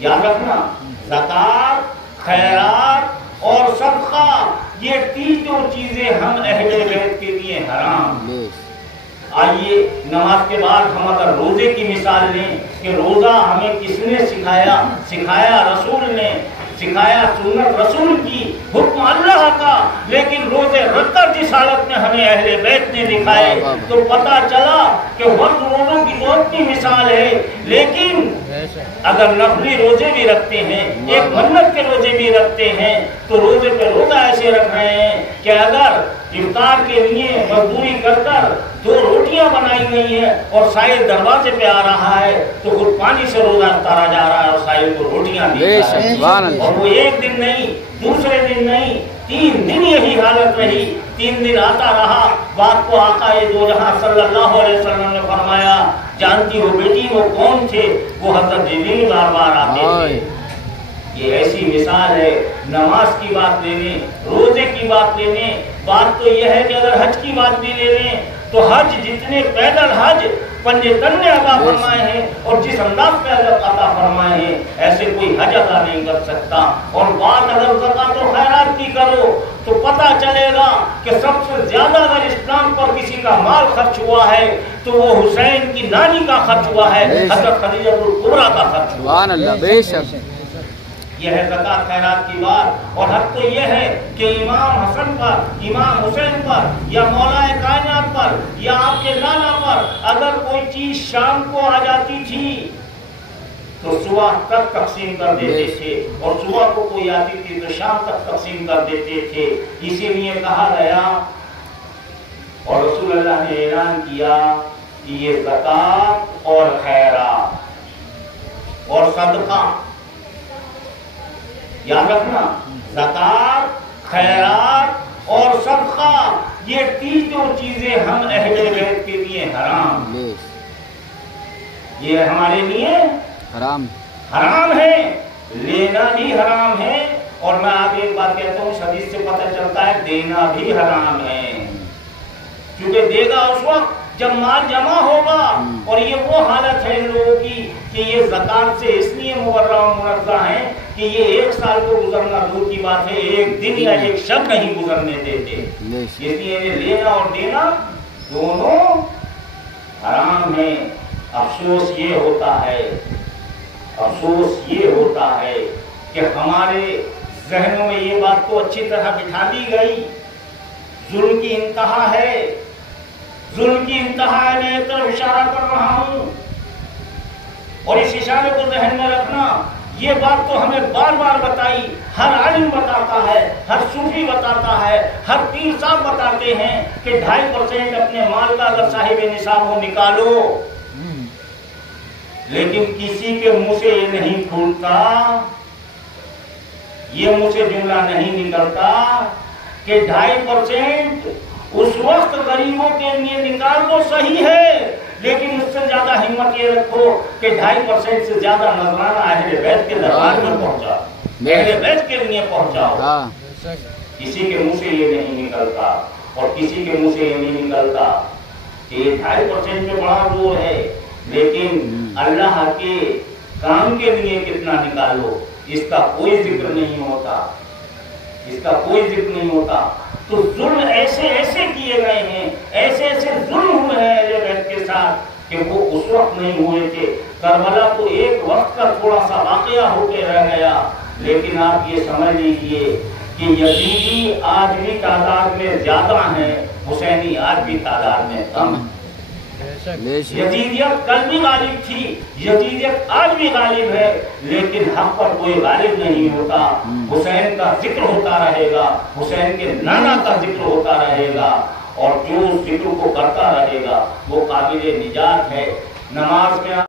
याद रखना, ज़कात, खैरात और सदका, ये तीनों चीजें हम अहले बैत के लिए हराम। आइए नमाज के बाद हम अगर रोजे की मिसाल लें कि रोजा हमें किसने सिखाया? सिखाया रसूल ने, सिखाया सुन्नत रसूल की, हुक्म अल्लाह का। लेकिन रोजे रखकर जिस हालत में हमें अहले बैत ने दिखाए तो पता चला कि वक्त रोजों की तो अपनी मिसाल है, लेकिन अगर नफली रोजे भी रखते हैं, एक मन्नत के रोजे भी रखते हैं, तो रोजे पे रोजा ऐसे रख रहे हैं कि अगर इफ्तार के लिए मजदूरी कर 2 रोटियां बनाई गई है और साहिल दरवाजे पे आ रहा है तो खुद पानी से रोजा उतारा जा रहा है और साहिल को रोटियां दी जा रही है। और वो एक दिन नहीं, दूसरे दिन नहीं, 3 दिन यही हालत रही। 3 दिन आता रहा। बात को आका दो जहां सल्लल्लाहु अलैहि वसल्लम ने फरमाया, जानती हो बेटी वो कौन थे? वो हज़रत जिब्रील बार-बार आते थे। ये ऐसी मिसाल है। नमाज की बात ले लें, रोजे की बात ले लें, बात तो यह है कि अगर हज की बात भी ले लें तो हज जितने पैदल हज पंजतन ने अदा फरमाए हैं और जिस अंदाज पे अदा फरमाए हैं, ऐसे कोई हज अदा नहीं कर सकता। और बात अगर ज़कात और खैरात की करो तो पता चलेगा कि सबसे ज्यादा अगर इस्लाम पर किसी का माल खर्च हुआ है तो वो हुसैन की नानी का खर्च हुआ है, हज़रत खदीजतुल कुबरा का खर्च हुआ। सुभान अल्लाह, बेशक यह है ज़कात खैरात की बात। और हद तो यह है कि इमाम हसन पर, इमाम हुसैन पर या मौलाए कायनात पर या आपके नाना पर अगर कोई चीज शाम को आ जाती थी तो सुबह तक तकसीम कर देते थे, और सुबह को कोई आती थी तो शाम तक तकसीम कर देते थे। इसीलिए कहा गया और रसूलुल्लाह ने ऐलान किया कि ये ज़कात और खैरात और सदका, याद रखना, ज़कात, खैरात और सदका, ये तीनों चीजें हम अहले बैत के लिए हराम, ये हमारे लिए हराम है। लेना भी हराम है। और मैं आगे एक बात कहता हूँ, हदीस से पता चलता है देना भी हराम है, क्योंकि देगा उस वक्त जब माल जमा होगा। और ये वो हालत है इन लोगों की कि ये ज़कात से इसलिए मुनज़्ज़ह है कि ये 1 साल को गुजरना दूर की बात है, 1 दिन या 1 शब नहीं गुजरने देते। इसलिए लेना और देना दोनों हराम है। अफसोस ये होता है, अफसोस ये होता है कि हमारे जहनों में ये बात तो अच्छी तरह बिठा दी गई, जुल्म की इंतहा है, जुल्म की इंतहा है। मैं एक तरफ इशारा कर रहा हूं और इस इशारे को जहन में रखना। ये बात तो हमें बार बार बताई, हर आलिम बताता है, हर सूफी बताता है, हर पीर साहब बताते हैं कि 2.5% अपने माल का अगर साहिब निसाब हो निकालो, लेकिन किसी के मुंह से ये नहीं फूलता, ये मुंह से जुमला नहीं निकलता कि 2.5% उस वक्त गरीबों के लिए निकाल तो सही है, लेकिन उससे ज्यादा हिम्मत ये रखो कि 2.5% से ज्यादा नजराना अहले बैत के दरबार में पहुंचा, अहले बैत के लिए पहुंचाओ। किसी के मुंह से ये नहीं निकलता और किसी के मुंह से ये नहीं निकलता कि 2.5% में बड़ा जोर है, लेकिन अल्लाह के काम के लिए कितना निकालो इसका कोई जिक्र नहीं होता, इसका कोई जिक्र नहीं होता। तो जुल्म ऐसे ऐसे किए गए हैं, ऐसे ऐसे जुल्म हुए हैं अहले बैत के साथ कि वो उस वक्त नहीं हुए थे। करबला तो एक वक्त का थोड़ा सा वाकया होके रह गया, लेकिन आप ये समझ लीजिए कि यजीदी आज भी तादाद में ज्यादा हैं, हुसैनी आज भी तादाद में कम। यजीदियत कल भी गालिब थी, यजीदियत आज भी गालिब है, लेकिन हक पर कोई गालिब नहीं होता। हुसैन का जिक्र होता रहेगा, हुसैन के नाना का जिक्र होता रहेगा, और जो उस जिक्र को करता रहेगा वो काबिल निजात है। नमाज में